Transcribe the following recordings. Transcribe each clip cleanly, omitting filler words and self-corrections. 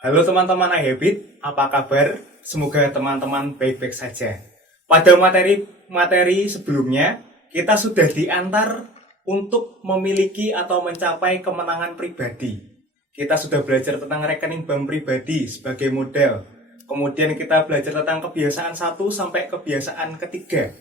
Halo teman-teman iHabit, apa kabar? Semoga teman-teman baik-baik saja. Pada materi sebelumnya, kita sudah diantar untuk memiliki atau mencapai kemenangan pribadi. Kita sudah belajar tentang rekening bank pribadi sebagai model. Kemudian kita belajar tentang kebiasaan 1 sampai kebiasaan ketiga.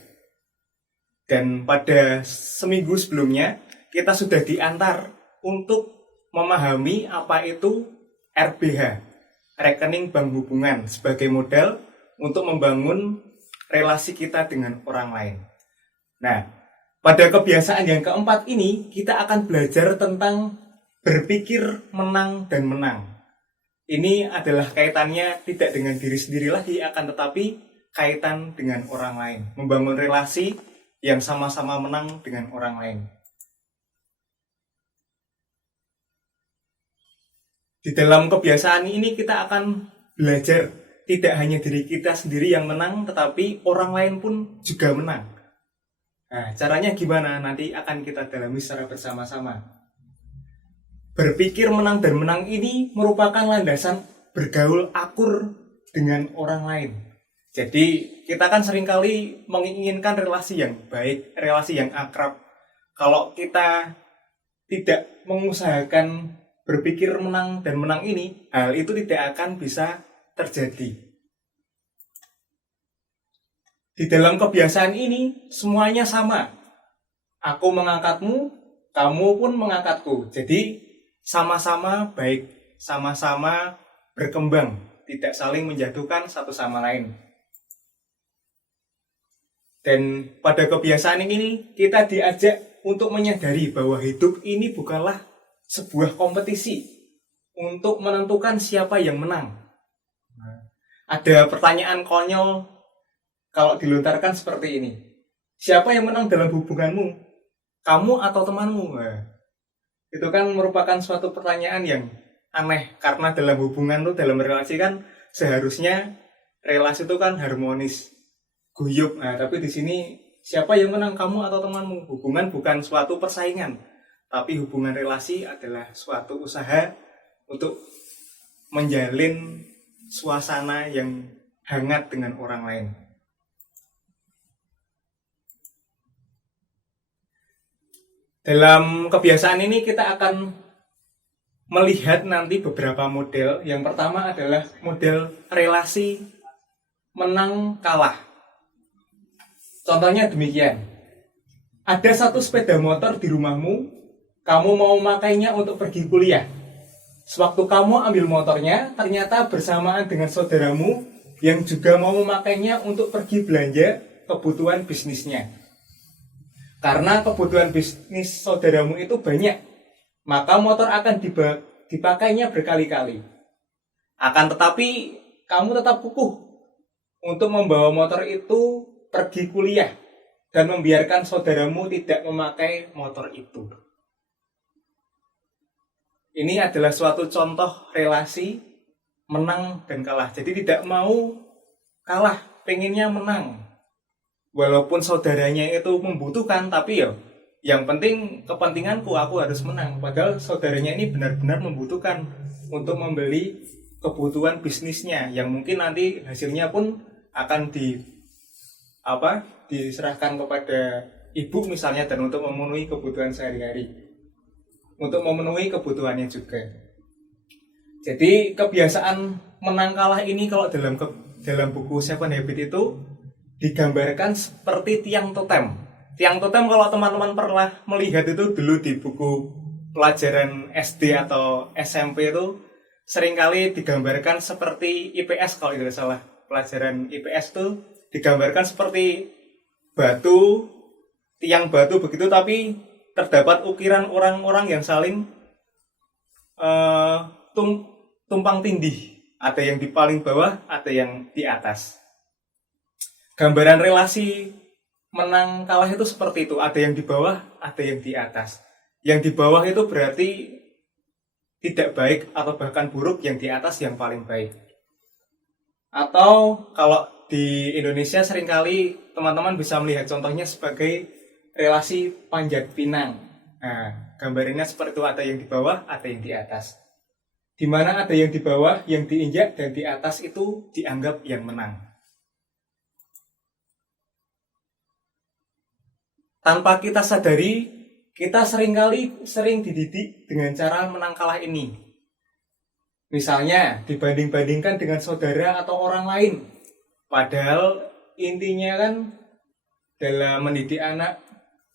Dan pada seminggu sebelumnya, kita sudah diantar untuk memahami apa itu RBH, rekening bank hubungan, sebagai modal untuk membangun relasi kita dengan orang lain. Nah, pada kebiasaan yang keempat ini, kita akan belajar tentang berpikir menang dan menang. Ini adalah kaitannya tidak dengan diri sendiri lagi, akan tetapi kaitan dengan orang lain. Membangun relasi yang sama-sama menang dengan orang lain. Di dalam kebiasaan ini kita akan belajar tidak hanya diri kita sendiri yang menang, tetapi orang lain pun juga menang. Nah, caranya gimana? Nanti akan kita dalami secara bersama-sama. Berpikir menang dan menang ini merupakan landasan bergaul akur dengan orang lain. Jadi kita kan seringkali menginginkan relasi yang baik, relasi yang akrab. Kalau kita tidak mengusahakan berpikir menang dan menang ini, hal itu tidak akan bisa terjadi. Di dalam kebiasaan ini semuanya sama. Aku mengangkatmu, kamu pun mengangkatku. Jadi sama-sama baik, sama-sama berkembang, tidak saling menjatuhkan satu sama lain. Dan pada kebiasaan ini kita diajak untuk menyadari bahwa hidup ini bukanlah sebuah kompetisi untuk menentukan siapa yang menang. Ada pertanyaan konyol kalau dilontarkan seperti ini. Siapa yang menang dalam hubunganmu? Kamu atau temanmu? Itu kan merupakan suatu pertanyaan yang aneh, karena dalam hubungan tuh, dalam relasi kan seharusnya relasi itu kan harmonis, guyup. Nah, tapi di sini siapa yang menang, kamu atau temanmu? Hubungan bukan suatu persaingan, tapi hubungan relasi adalah suatu usaha untuk menjalin suasana yang hangat dengan orang lain. Dalam kebiasaan ini kita akan melihat nanti beberapa model. Yang pertama adalah model relasi menang kalah. Contohnya demikian. Ada satu sepeda motor di rumahmu, kamu mau memakainya untuk pergi kuliah. Sewaktu kamu ambil motornya, ternyata bersamaan dengan saudaramu yang juga mau memakainya untuk pergi belanja kebutuhan bisnisnya. Karena kebutuhan bisnis saudaramu itu banyak, maka motor akan dipakainya berkali-kali. Akan tetapi, kamu tetap kukuh untuk membawa motor itu pergi kuliah dan membiarkan saudaramu tidak memakai motor itu. Ini adalah suatu contoh relasi menang dan kalah. Jadi tidak mau kalah, pengennya menang. Walaupun saudaranya itu membutuhkan, tapi yang penting kepentinganku, aku harus menang. Padahal saudaranya ini benar-benar membutuhkan untuk membeli kebutuhan bisnisnya, yang mungkin nanti hasilnya pun akan diserahkan kepada ibu misalnya, dan untuk memenuhi kebutuhan sehari-hari, untuk memenuhi kebutuhannya juga. Jadi kebiasaan menang kalah ini kalau dalam buku Seven Habits itu digambarkan seperti tiang totem. Tiang totem kalau teman-teman pernah melihat itu dulu di buku pelajaran SD atau SMP itu seringkali digambarkan seperti IPS, kalau tidak salah. Pelajaran IPS itu digambarkan seperti batu, tiang batu begitu, tapi terdapat ukiran orang-orang yang saling tumpang tindih. Ada yang di paling bawah, ada yang di atas. Gambaran relasi menang kalah itu seperti itu. Ada yang di bawah, ada yang di atas. Yang di bawah itu berarti tidak baik atau bahkan buruk, yang di atas yang paling baik. Atau kalau di Indonesia seringkali teman-teman bisa melihat contohnya sebagai relasi panjat pinang. Nah, gambarannya seperti itu, ada yang di bawah, ada yang di atas. di mana ada yang di bawah, yang diinjak, dan di atas itu dianggap yang menang. Tanpa kita sadari, kita sering dididik dengan cara menang kalah ini. Misalnya, dibanding-bandingkan dengan saudara atau orang lain. Padahal intinya kan dalam mendidik anak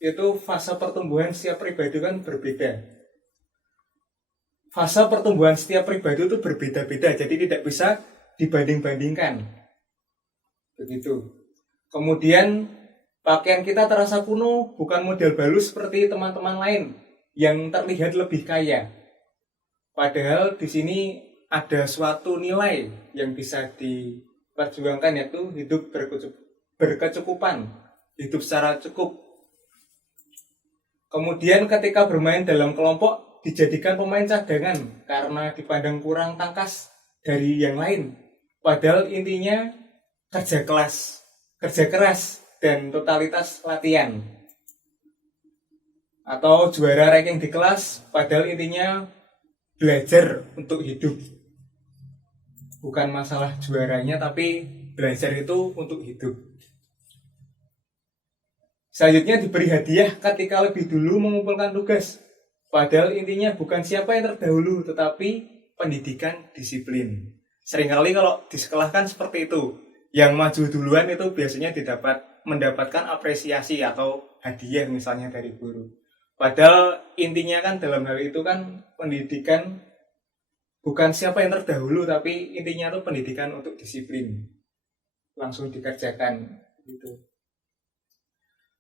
itu fase pertumbuhan setiap pribadi kan berbeda. Fase pertumbuhan setiap pribadi itu berbeda-beda, jadi tidak bisa dibanding-bandingkan. Begitu. Kemudian pakaian kita terasa kuno, bukan model baru seperti teman-teman lain yang terlihat lebih kaya. Padahal di sini ada suatu nilai yang bisa diperjuangkan, yaitu hidup berkecukupan, hidup secara cukup. Kemudian ketika bermain dalam kelompok dijadikan pemain cadangan karena dipandang kurang tangkas dari yang lain. Padahal intinya kerja keras dan totalitas latihan. Atau juara ranking di kelas, padahal intinya belajar untuk hidup. Bukan masalah juaranya, tapi belajar itu untuk hidup. Selanjutnya diberi hadiah ketika lebih dulu mengumpulkan tugas. Padahal intinya bukan siapa yang terdahulu, tetapi pendidikan disiplin. Seringkali kalau di sekolah kan seperti itu. Yang maju duluan itu biasanya mendapatkan apresiasi atau hadiah misalnya dari guru. Padahal intinya kan dalam hal itu kan pendidikan bukan siapa yang terdahulu, tapi intinya itu pendidikan untuk disiplin. Langsung dikerjakan gitu.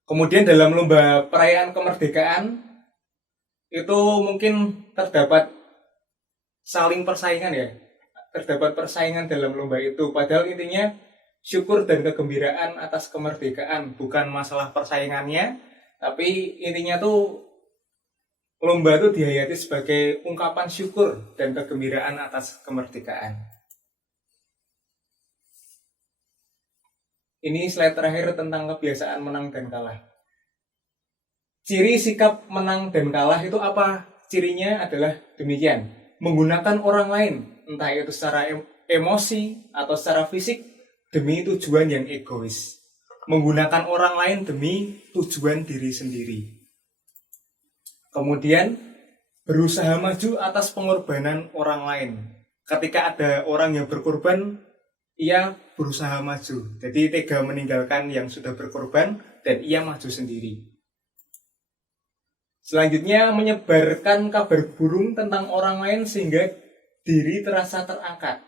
Kemudian dalam lomba perayaan kemerdekaan itu mungkin terdapat saling persaingan ya. Terdapat persaingan dalam lomba itu. Padahal intinya syukur dan kegembiraan atas kemerdekaan. Bukan masalah persaingannya, tapi intinya tuh lomba itu dihayati sebagai ungkapan syukur dan kegembiraan atas kemerdekaan. Ini slide terakhir tentang kebiasaan menang dan kalah. Ciri sikap menang dan kalah itu apa? Cirinya adalah demikian. Menggunakan orang lain, entah itu secara emosi atau secara fisik, demi tujuan yang egois. Menggunakan orang lain demi tujuan diri sendiri. Kemudian, berusaha maju atas pengorbanan orang lain. Ketika ada orang yang berkorban, ia berusaha maju. Jadi tega meninggalkan yang sudah berkorban dan ia maju sendiri. Selanjutnya menyebarkan kabar burung tentang orang lain sehingga diri terasa terangkat.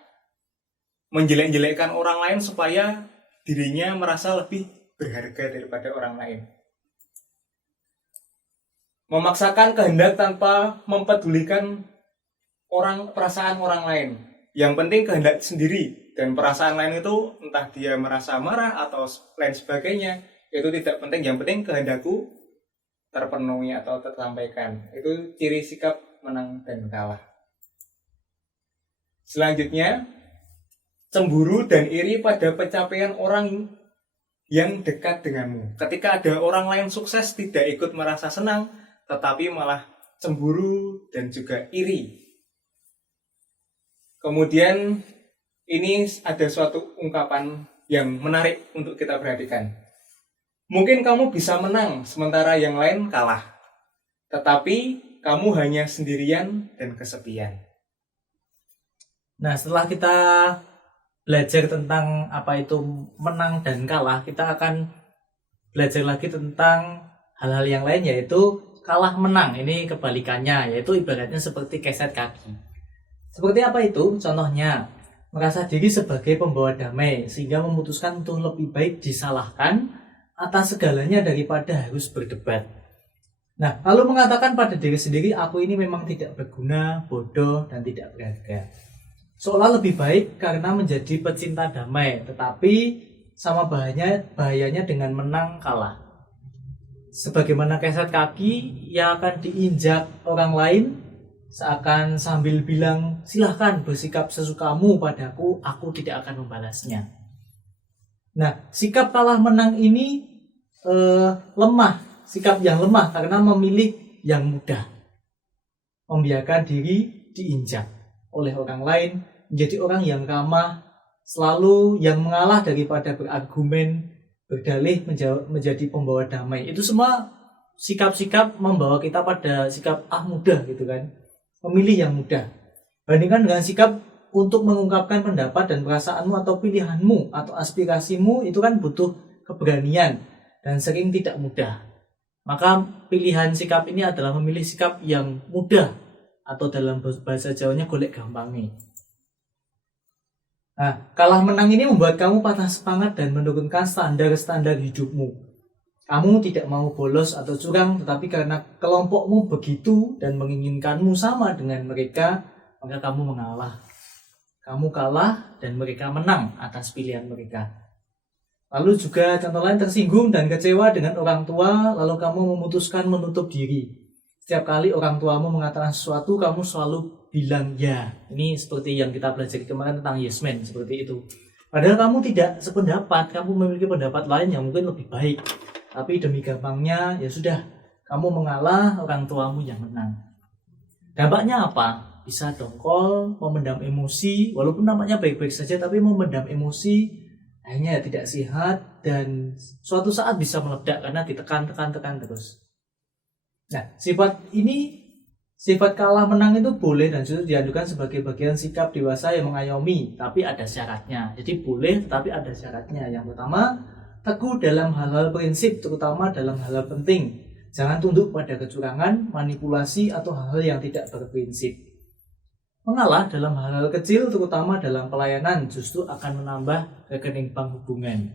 Menjelek-jelekkan orang lain supaya dirinya merasa lebih berharga daripada orang lain. Memaksakan kehendak tanpa mempedulikan perasaan orang lain. Yang penting kehendak sendiri, dan perasaan lain itu entah dia merasa marah atau lain sebagainya, itu tidak penting. Yang penting kehendakku terpenuhi atau tersampaikan. Itu ciri sikap menang dan kalah. Selanjutnya, cemburu dan iri pada pencapaian orang yang dekat denganmu. Ketika ada orang lain sukses, tidak ikut merasa senang, tetapi malah cemburu dan juga iri. Kemudian ini ada suatu ungkapan yang menarik untuk kita perhatikan. Mungkin kamu bisa menang sementara yang lain kalah, tetapi kamu hanya sendirian dan kesepian. Nah, setelah kita belajar tentang apa itu menang dan kalah, kita akan belajar lagi tentang hal-hal yang lain, yaitu kalah menang. Ini kebalikannya, yaitu ibaratnya seperti keset kaki. Seperti apa itu? Contohnya, merasa diri sebagai pembawa damai sehingga memutuskan untuk lebih baik disalahkan atas segalanya daripada harus berdebat. Nah, lalu mengatakan pada diri sendiri, aku ini memang tidak berguna, bodoh, dan tidak berharga. Seolah lebih baik karena menjadi pecinta damai, tetapi sama bahayanya dengan menang kalah. Sebagaimana keset kaki yang akan diinjak orang lain, seakan sambil bilang, silahkan bersikap sesukamu padaku, aku tidak akan membalasnya. Nah, sikap kalah menang ini lemah, sikap yang lemah karena memilih yang mudah, membiarkan diri diinjak oleh orang lain, menjadi orang yang ramah, selalu yang mengalah daripada berargumen, berdalih menjadi pembawa damai. Itu semua sikap-sikap membawa kita pada sikap mudah gitu kan. Memilih yang mudah. Bandingkan dengan sikap untuk mengungkapkan pendapat dan perasaanmu atau pilihanmu atau aspirasimu, itu kan butuh keberanian dan sering tidak mudah. Maka pilihan sikap ini adalah memilih sikap yang mudah, atau dalam bahasa Jawanya golek gampangnya. Nah, kalah menang ini membuat kamu patah semangat dan menurunkan standar-standar hidupmu. Kamu tidak mau bolos atau curang, tetapi karena kelompokmu begitu dan menginginkanmu sama dengan mereka, maka kamu mengalah. Kamu kalah dan mereka menang atas pilihan mereka. Lalu juga contoh lain, tersinggung dan kecewa dengan orang tua, lalu kamu memutuskan menutup diri. Setiap kali orang tuamu mengatakan sesuatu, kamu selalu bilang ya. Ini seperti yang kita belajar kemarin tentang yes man, seperti itu. Padahal kamu tidak sependapat, kamu memiliki pendapat lain yang mungkin lebih baik. Tapi demi gampangnya, ya sudah, kamu mengalah, orang tuamu yang menang. Dampaknya apa? Bisa dongkol, memendam emosi, walaupun namanya baik-baik saja, tapi memendam emosi akhirnya tidak sehat dan suatu saat bisa meledak karena ditekan terus. Nah, sifat kalah menang itu boleh dan justru diajukan sebagai bagian sikap dewasa yang mengayomi, tapi ada syaratnya. Jadi boleh, tetapi ada syaratnya. Yang pertama, teguh dalam hal-hal prinsip, terutama dalam hal-hal penting. Jangan tunduk pada kecurangan, manipulasi, atau hal-hal yang tidak berprinsip. Mengalah dalam hal-hal kecil, terutama dalam pelayanan, justru akan menambah rekening bank hubungan.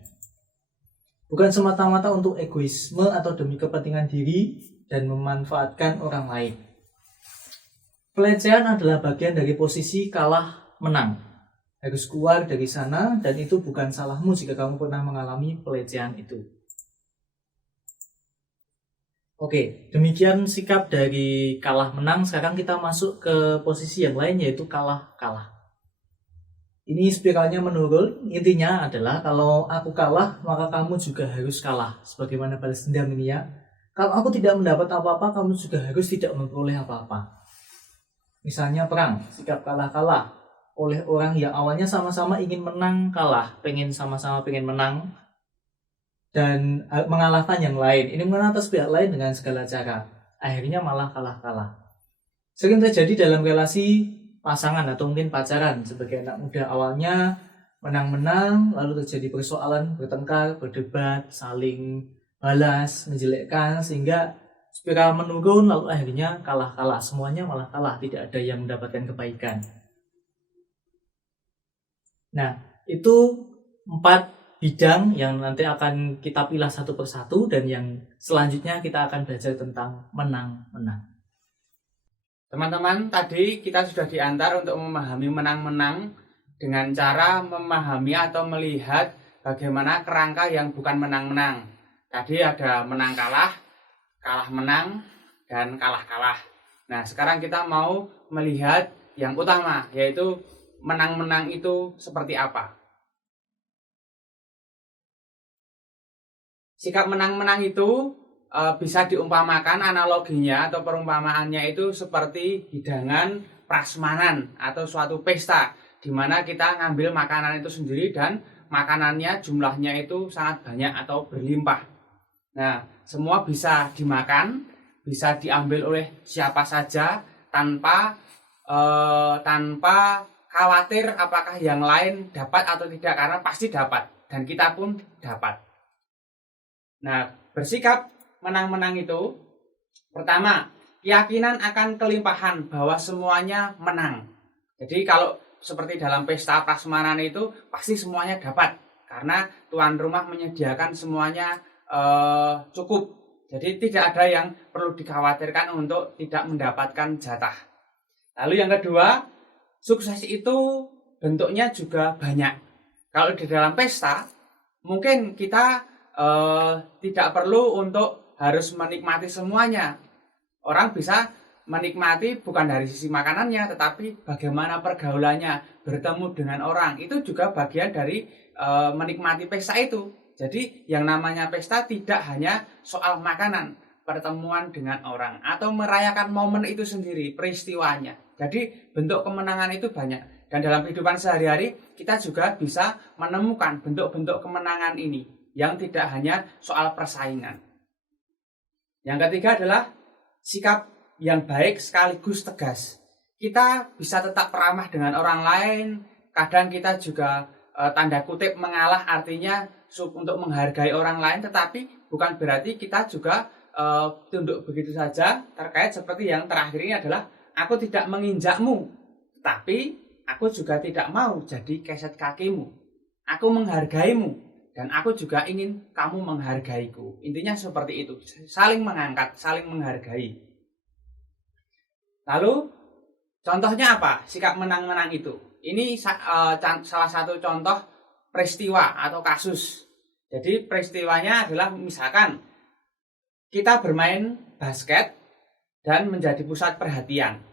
Bukan semata-mata untuk egoisme atau demi kepentingan diri dan memanfaatkan orang lain. Pelecehan adalah bagian dari posisi kalah menang. Harus keluar dari sana, dan itu bukan salahmu jika kamu pernah mengalami pelecehan itu. Oke, demikian sikap dari kalah menang. Sekarang kita masuk ke posisi yang lain, yaitu kalah-kalah. Ini spiralnya menurun. Intinya adalah kalau aku kalah, maka kamu juga harus kalah. Sebagaimana balas dendam ini ya. Kalau aku tidak mendapat apa-apa, kamu juga harus tidak memperoleh apa-apa. Misalnya perang, sikap kalah-kalah oleh orang yang awalnya sama-sama ingin menang kalah, sama-sama pengen menang dan mengalahkan yang lain. Ini menang atas pihak lain dengan segala cara. Akhirnya malah kalah-kalah. Sering terjadi dalam relasi pasangan atau mungkin pacaran. Sebagai anak muda awalnya menang-menang, lalu terjadi persoalan, bertengkar, berdebat, saling balas, menjelekkan, sehingga spiral menurun, lalu akhirnya kalah-kalah. Semuanya malah kalah, tidak ada yang mendapatkan kebaikan. Nah, itu 4 bidang yang nanti akan kita pilah satu persatu, dan yang selanjutnya kita akan belajar tentang menang-menang. Teman-teman, tadi kita sudah diantar untuk memahami menang-menang dengan cara memahami atau melihat bagaimana kerangka yang bukan menang-menang. Tadi ada menang-kalah, kalah-menang, dan kalah-kalah. Nah, sekarang kita mau melihat yang utama, yaitu menang-menang itu seperti apa. Sikap menang-menang itu bisa diumpamakan, analoginya atau perumpamaannya itu seperti hidangan prasmanan atau suatu pesta, di mana kita ngambil makanan itu sendiri dan makanannya jumlahnya itu sangat banyak atau berlimpah. Nah, semua bisa dimakan, bisa diambil oleh siapa saja tanpa khawatir apakah yang lain dapat atau tidak, karena pasti dapat dan kita pun dapat. Nah, bersikap menang-menang itu pertama, keyakinan akan kelimpahan bahwa semuanya menang. Jadi kalau seperti dalam pesta prasmanan itu pasti semuanya dapat karena tuan rumah menyediakan semuanya cukup. Jadi tidak ada yang perlu dikhawatirkan untuk tidak mendapatkan jatah. Lalu yang kedua, sukses itu bentuknya juga banyak. Kalau di dalam pesta, mungkin kita tidak perlu untuk harus menikmati semuanya. Orang bisa menikmati bukan dari sisi makanannya, tetapi bagaimana pergaulannya, bertemu dengan orang. Itu juga bagian dari menikmati pesta itu. Jadi yang namanya pesta tidak hanya soal makanan, pertemuan dengan orang atau merayakan momen itu sendiri, peristiwanya. Jadi bentuk kemenangan itu banyak. Dan dalam kehidupan sehari-hari kita juga bisa menemukan bentuk-bentuk kemenangan ini yang tidak hanya soal persaingan. Yang ketiga adalah sikap yang baik sekaligus tegas. Kita bisa tetap ramah dengan orang lain, kadang kita juga tanda kutip mengalah, artinya untuk menghargai orang lain, tetapi bukan berarti kita juga tunduk begitu saja. Terkait seperti yang terakhir ini adalah aku tidak menginjakmu, tapi aku juga tidak mau jadi keset kakimu. Aku menghargaimu dan aku juga ingin kamu menghargaiku. Intinya seperti itu, saling mengangkat, saling menghargai. Lalu contohnya apa? Sikap menang-menang itu. Ini salah satu contoh peristiwa atau kasus. Jadi peristiwanya adalah misalkan kita bermain basket dan menjadi pusat perhatian.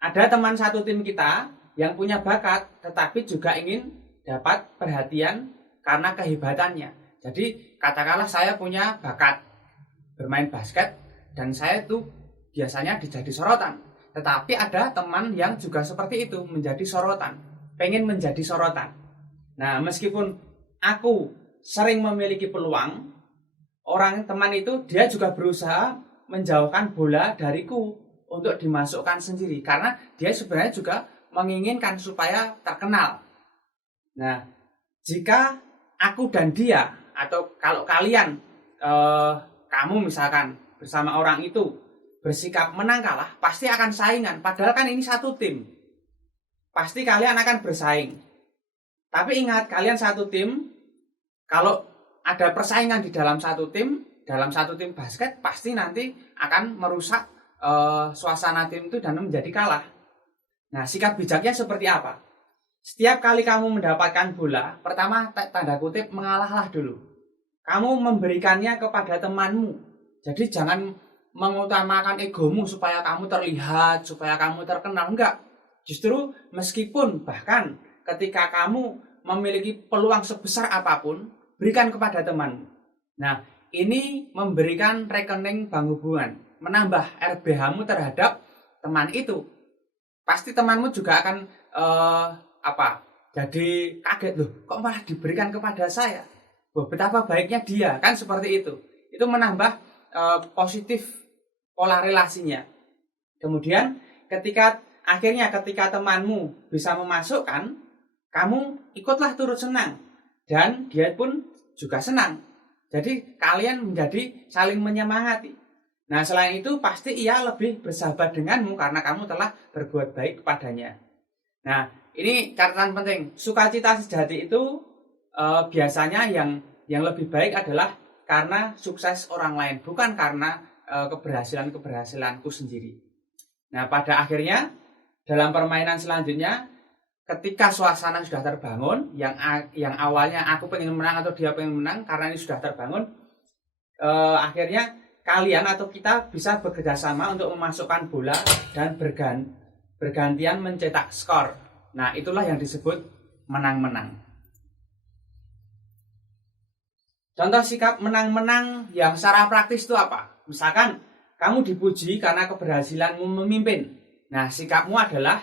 Ada teman satu tim kita yang punya bakat tetapi juga ingin dapat perhatian karena kehebatannya. Jadi katakanlah saya punya bakat bermain basket dan saya itu biasanya jadi sorotan. Tetapi ada teman yang juga seperti itu, menjadi sorotan, pengen menjadi sorotan. Nah, meskipun aku sering memiliki peluang, teman itu dia juga berusaha menjauhkan bola dariku untuk dimasukkan sendiri, karena dia sebenarnya juga menginginkan supaya terkenal. Nah, jika aku dan dia, atau kalau kalian, kamu misalkan bersama orang itu bersikap menang kalah, pasti akan saingan. Padahal kan ini satu tim. Pasti kalian akan bersaing. Tapi ingat, kalian satu tim. Kalau ada persaingan di dalam satu tim basket, pasti nanti akan merusak suasana tim itu dan menjadi kalah. Nah, sikap bijaknya seperti apa? Setiap kali kamu mendapatkan bola, pertama tanda kutip mengalahlah dulu. Kamu memberikannya kepada temanmu. Jadi jangan mengutamakan egomu supaya kamu terlihat, supaya kamu terkenal. Enggak. Justru meskipun bahkan ketika kamu memiliki peluang sebesar apapun, berikan kepada temanmu. Nah, ini memberikan rekening bank hubungan, menambah RBH-mu terhadap teman itu. Pasti temanmu juga akan jadi kaget, loh kok malah diberikan kepada saya. Wah, betapa baiknya dia, kan seperti itu. Itu menambah positif pola relasinya. Kemudian ketika temanmu bisa memasukkan, kamu ikutlah turut senang dan dia pun juga senang. Jadi kalian menjadi saling menyemangati. Nah, selain itu pasti ia lebih bersahabat denganmu karena kamu telah berbuat baik kepadanya. Nah, ini catatan penting. Sukacita sejati itu biasanya yang lebih baik adalah karena sukses orang lain, bukan karena keberhasilanku sendiri. Nah, pada akhirnya dalam permainan selanjutnya, ketika suasana sudah terbangun, yang awalnya aku pengen menang atau dia pengen menang, karena ini sudah terbangun, akhirnya kalian atau kita bisa bekerja sama untuk memasukkan bola dan bergantian mencetak skor. Nah, itulah yang disebut menang-menang. Contoh sikap menang-menang yang secara praktis itu apa? Misalkan kamu dipuji karena keberhasilanmu memimpin. Nah, sikapmu adalah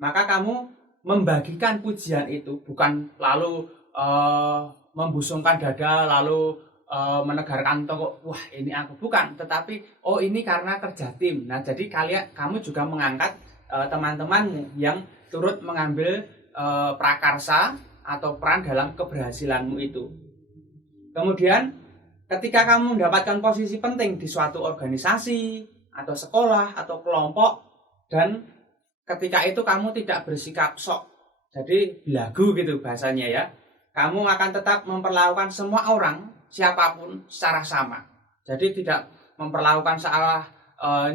maka kamu membagikan pujian itu, bukan lalu membusungkan dada, lalu menegarkan tongkok, wah ini aku, bukan, tetapi oh ini karena kerja tim. Nah, jadi kamu juga mengangkat teman-temanmu yang turut mengambil prakarsa atau peran dalam keberhasilanmu itu. Kemudian ketika kamu mendapatkan posisi penting di suatu organisasi atau sekolah atau kelompok, dan ketika itu kamu tidak bersikap sok, jadi belagu gitu bahasanya ya, kamu akan tetap memperlakukan semua orang siapapun secara sama. Jadi tidak memperlakukan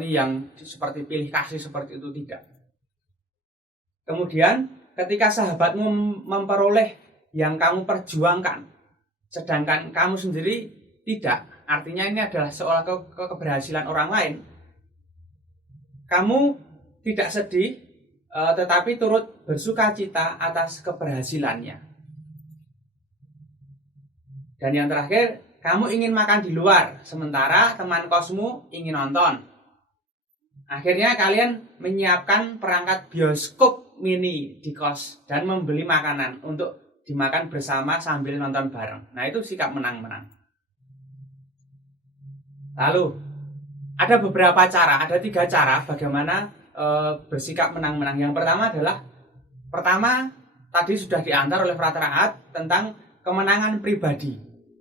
ini yang seperti pilih kasih seperti itu, tidak. Kemudian ketika sahabatmu memperoleh yang kamu perjuangkan, sedangkan kamu sendiri tidak, artinya ini adalah seolah keberhasilan orang lain, kamu tidak sedih, tetapi turut bersuka cita atas keberhasilannya. Dan yang terakhir, kamu ingin makan di luar, sementara teman kosmu ingin nonton. Akhirnya kalian menyiapkan perangkat bioskop mini di kos dan membeli makanan untuk dimakan bersama sambil nonton bareng. Nah, itu sikap menang-menang. Lalu, ada beberapa cara, ada 3 cara bagaimana bersikap menang-menang. Yang pertama tadi sudah diantar oleh Frater Aad tentang kemenangan pribadi.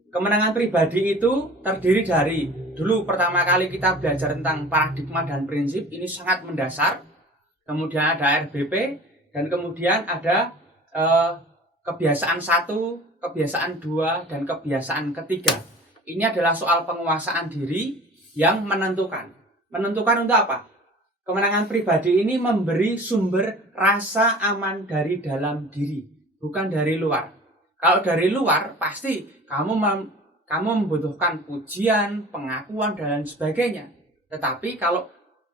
Kemenangan pribadi itu terdiri dari, dulu pertama kali kita belajar tentang paradigma dan prinsip, ini sangat mendasar. Kemudian ada RBP, dan kemudian ada kebiasaan 1, kebiasaan 2, dan kebiasaan ketiga. Ini adalah soal penguasaan diri yang menentukan. Menentukan untuk apa? Kemenangan pribadi ini memberi sumber rasa aman dari dalam diri, bukan dari luar. Kalau dari luar, pasti kamu membutuhkan pujian, pengakuan, dan lain sebagainya. Tetapi kalau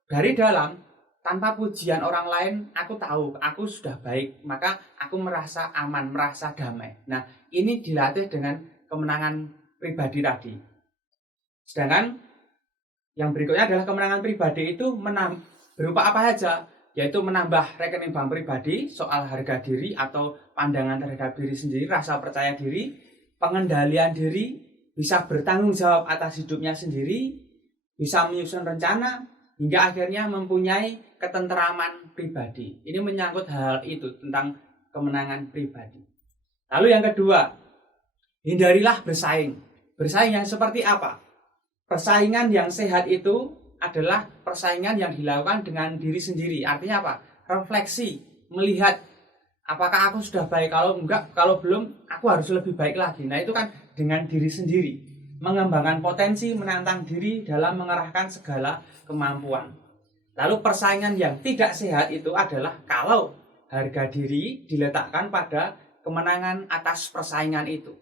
dari dalam, tanpa pujian orang lain, aku tahu, aku sudah baik, maka aku merasa aman, merasa damai. Nah, ini dilatih dengan kemenangan pribadi tadi. Sedangkan yang berikutnya adalah kemenangan pribadi itu berupa apa saja, yaitu menambah rekening bank pribadi, soal harga diri atau pandangan terhadap diri sendiri, rasa percaya diri, pengendalian diri, bisa bertanggung jawab atas hidupnya sendiri, bisa menyusun rencana, hingga akhirnya mempunyai ketenteraman pribadi. Ini menyangkut hal itu tentang kemenangan pribadi. Lalu yang kedua, hindarilah bersaing. Bersaing yang seperti apa? Persaingan yang sehat itu adalah persaingan yang dilakukan dengan diri sendiri. Artinya apa? Refleksi, melihat apakah aku sudah baik, kalau enggak, kalau belum, aku harus lebih baik lagi. Nah, itu kan dengan diri sendiri. Mengembangkan potensi, menantang diri dalam mengerahkan segala kemampuan. Lalu persaingan yang tidak sehat itu adalah kalau harga diri diletakkan pada kemenangan atas persaingan itu.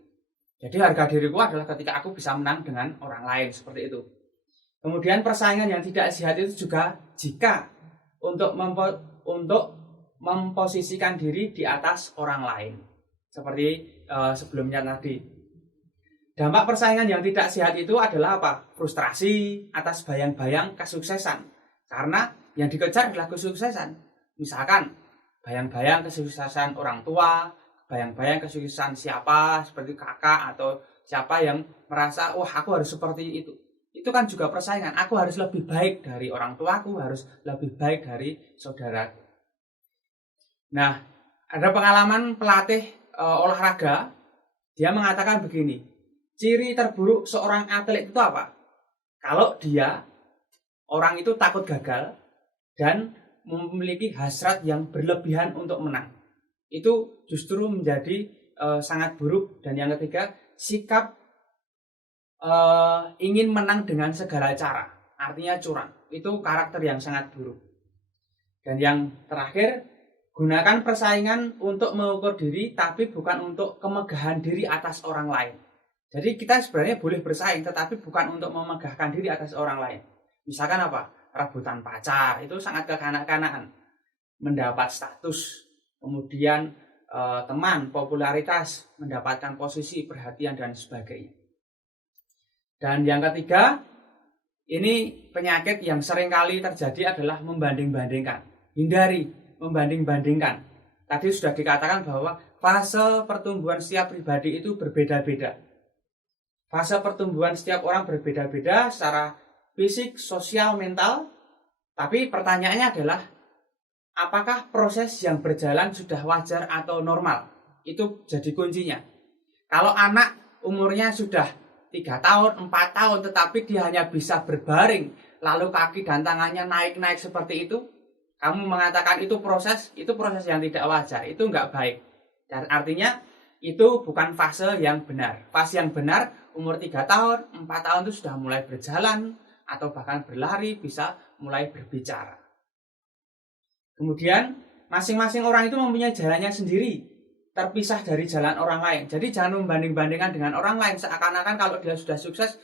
Jadi harga diriku adalah ketika aku bisa menang dengan orang lain, seperti itu. Kemudian persaingan yang tidak sehat itu juga jika untuk memposisikan diri di atas orang lain, seperti sebelumnya tadi. Dampak persaingan yang tidak sehat itu adalah apa? Frustrasi atas bayang-bayang kesuksesan, karena yang dikejar adalah kesuksesan. Misalkan bayang-bayang kesuksesan orang tua, bayang-bayang kesuksesan siapa, seperti kakak atau siapa yang merasa, wah aku harus seperti itu. Itu kan juga persaingan. Aku harus lebih baik dari orang tuaku, harus lebih baik dari saudara. Nah, ada pengalaman pelatih olahraga, dia mengatakan begini, ciri terburuk seorang atlet itu apa? Kalau dia, orang itu takut gagal dan memiliki hasrat yang berlebihan untuk menang. Itu justru menjadi sangat buruk. Dan yang ketiga, sikap ingin menang dengan segala cara, artinya curang. Itu karakter yang sangat buruk. Dan yang terakhir, gunakan persaingan untuk mengukur diri, tapi bukan untuk kemegahan diri atas orang lain. Jadi kita sebenarnya boleh bersaing, tetapi bukan untuk memegahkan diri atas orang lain. Misalkan apa? Rebutan pacar, itu sangat kekanak-kanakan. Mendapat status, kemudian teman, popularitas, mendapatkan posisi, perhatian, dan sebagainya. Dan yang ketiga, ini penyakit yang seringkali terjadi adalah membanding-bandingkan. Hindari membanding-bandingkan. Tadi sudah dikatakan bahwa fase pertumbuhan setiap pribadi itu berbeda-beda. Fase pertumbuhan setiap orang berbeda-beda secara fisik, sosial, mental. Tapi pertanyaannya adalah, apakah proses yang berjalan sudah wajar atau normal? Itu jadi kuncinya. Kalau anak umurnya sudah 3 tahun, 4 tahun, tetapi dia hanya bisa berbaring, lalu kaki dan tangannya naik-naik seperti itu, kamu mengatakan itu proses yang tidak wajar, itu enggak baik. Dan artinya itu bukan fase yang benar. Fase yang benar umur 3 tahun, 4 tahun itu sudah mulai berjalan atau bahkan berlari, bisa mulai berbicara. Kemudian masing-masing orang itu mempunyai jalannya sendiri, terpisah dari jalan orang lain. Jadi jangan membanding-bandingkan dengan orang lain seakan-akan kalau dia sudah sukses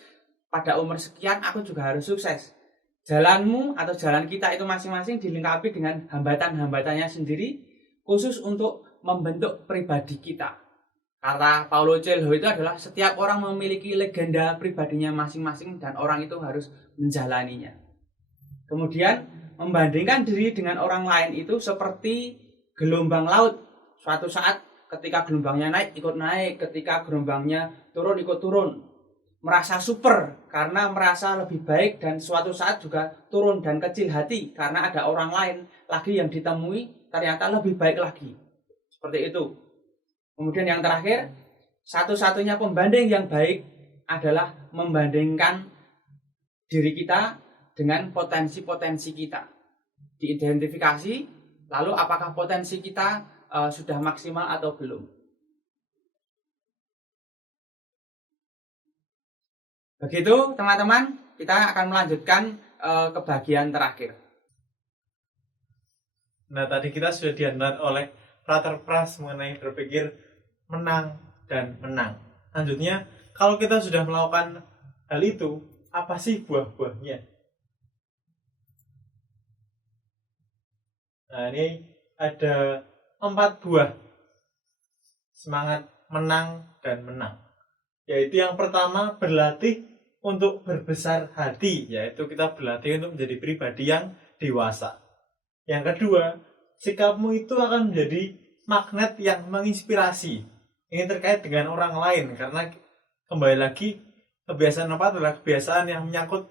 pada umur sekian, aku juga harus sukses. Jalanmu atau jalan kita itu masing-masing dilengkapi dengan hambatan-hambatannya sendiri, khusus untuk membentuk pribadi kita. Kata Paulo Coelho itu adalah setiap orang memiliki legenda pribadinya masing-masing dan orang itu harus menjalaninya. Kemudian membandingkan diri dengan orang lain itu seperti gelombang laut. Suatu saat ketika gelombangnya naik ikut naik, ketika gelombangnya turun ikut turun. Merasa super karena merasa lebih baik dan suatu saat juga turun dan kecil hati karena ada orang lain lagi yang ditemui ternyata lebih baik lagi. Seperti itu. Kemudian yang terakhir, satu-satunya pembanding yang baik adalah membandingkan diri kita dengan potensi-potensi kita. Diidentifikasi, lalu apakah potensi kita sudah maksimal atau belum. Begitu teman-teman, kita akan melanjutkan ke bagian terakhir. Nah, tadi kita sudah diantar oleh Frater Pras mengenai berpikir menang dan menang. Selanjutnya, kalau kita sudah melakukan hal itu, apa sih buah-buahnya? Nah, ini ada 4 buah semangat menang dan menang. Yaitu yang pertama, berlatih untuk berbesar hati, yaitu kita berlatih untuk menjadi pribadi yang dewasa. Yang kedua, sikapmu itu akan menjadi magnet yang menginspirasi. Ini terkait dengan orang lain, karena kembali lagi kebiasaan 4 adalah kebiasaan yang menyangkut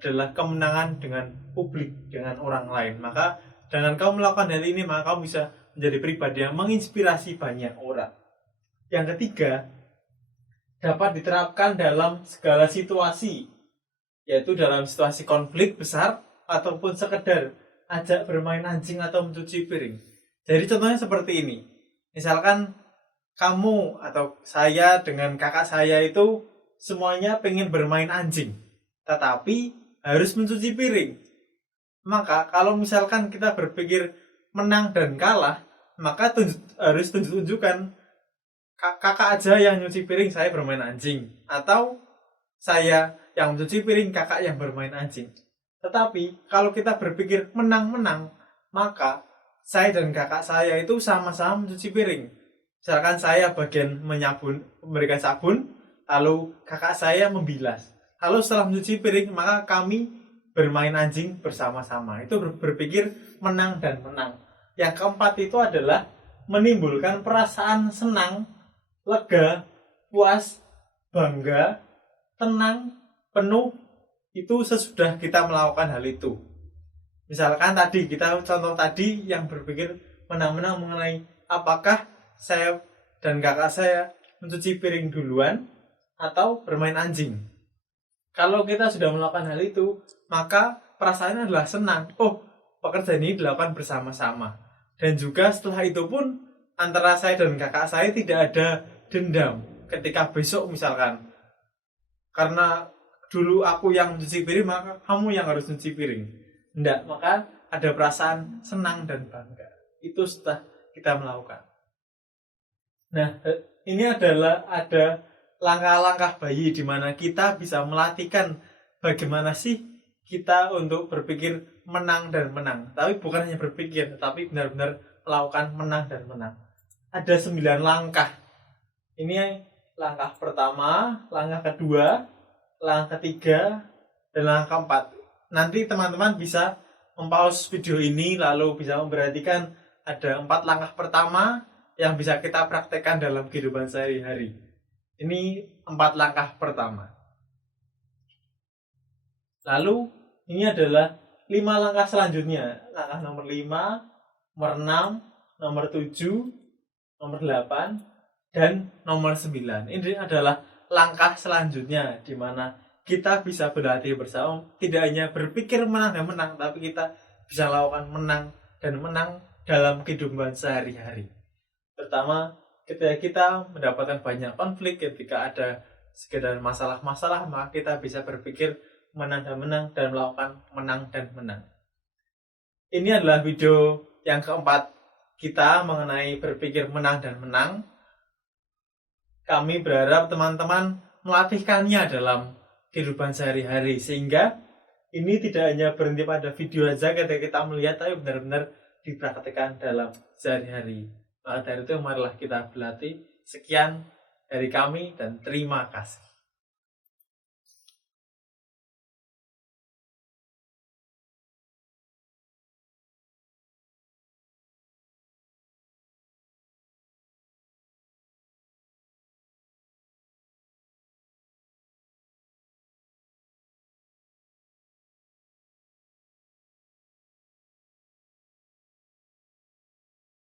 adalah kemenangan dengan publik, dengan orang lain. Maka dengan kamu melakukan hal ini, maka kamu bisa menjadi pribadi yang menginspirasi banyak orang. Yang ketiga, dapat diterapkan dalam segala situasi, yaitu dalam situasi konflik besar ataupun sekedar ajak bermain anjing atau mencuci piring. Jadi contohnya seperti ini. Misalkan kamu atau saya dengan kakak saya itu semuanya pengen bermain anjing, tetapi harus mencuci piring. Maka kalau misalkan kita berpikir menang dan kalah, maka harus tunjukkan kakak aja yang nyuci piring, saya bermain anjing. Atau saya yang mencuci piring, kakak yang bermain anjing. Tetapi kalau kita berpikir menang-menang, maka saya dan kakak saya itu sama-sama mencuci piring. Misalkan saya bagian memberikan sabun, lalu kakak saya membilas. Lalu setelah mencuci piring, maka kami bermain anjing bersama-sama. Itu berpikir menang dan menang. Yang keempat itu adalah menimbulkan perasaan senang, lega, puas, bangga, tenang, penuh. Itu sesudah kita melakukan hal itu. Misalkan tadi, contoh tadi yang berpikir menang-menang mengenai apakah saya dan kakak saya mencuci piring duluan atau bermain anjing. Kalau kita sudah melakukan hal itu, maka perasaannya adalah senang. Oh, pekerjaan ini dilakukan bersama-sama. Dan juga setelah itu pun antara saya dan kakak saya tidak ada dendam. Ketika besok misalkan, karena dulu aku yang mencuci piring, maka kamu yang harus mencuci piring. Tidak, maka ada perasaan senang dan bangga. Itu setelah kita melakukan. Nah, ini adalah ada langkah-langkah bayi di mana kita bisa melatihkan bagaimana sih kita untuk berpikir menang dan menang. Tapi bukan hanya berpikir, tetapi benar-benar melakukan menang dan menang. Ada 9 langkah. Ini langkah pertama, langkah kedua, langkah ketiga, dan langkah keempat. Nanti teman-teman bisa mempause video ini lalu bisa memperhatikan ada 4 langkah pertama yang bisa kita praktekkan dalam kehidupan sehari-hari. Ini 4 langkah pertama. Lalu ini adalah 5 langkah selanjutnya. Langkah nomor 5, nomor 6, nomor 7, nomor 8, dan nomor 9. Ini adalah langkah selanjutnya di mana kita bisa berlatih bersama, tidak hanya berpikir menang dan menang, tapi kita bisa lakukan menang dan menang dalam kehidupan sehari-hari. Pertama, ketika kita mendapatkan banyak konflik, ketika ada sekedar masalah-masalah, maka kita bisa berpikir menang dan menang dan melakukan menang dan menang. Ini adalah video yang keempat kita mengenai berpikir menang dan menang. Kami berharap teman-teman melatihkannya dalam kehidupan sehari-hari, sehingga ini tidak hanya berhenti pada video saja ketika kita melihat, tapi benar-benar dipraktikkan dalam sehari-hari. Maka dari itu marilah kita berlatih Sekian dari kami dan terima kasih.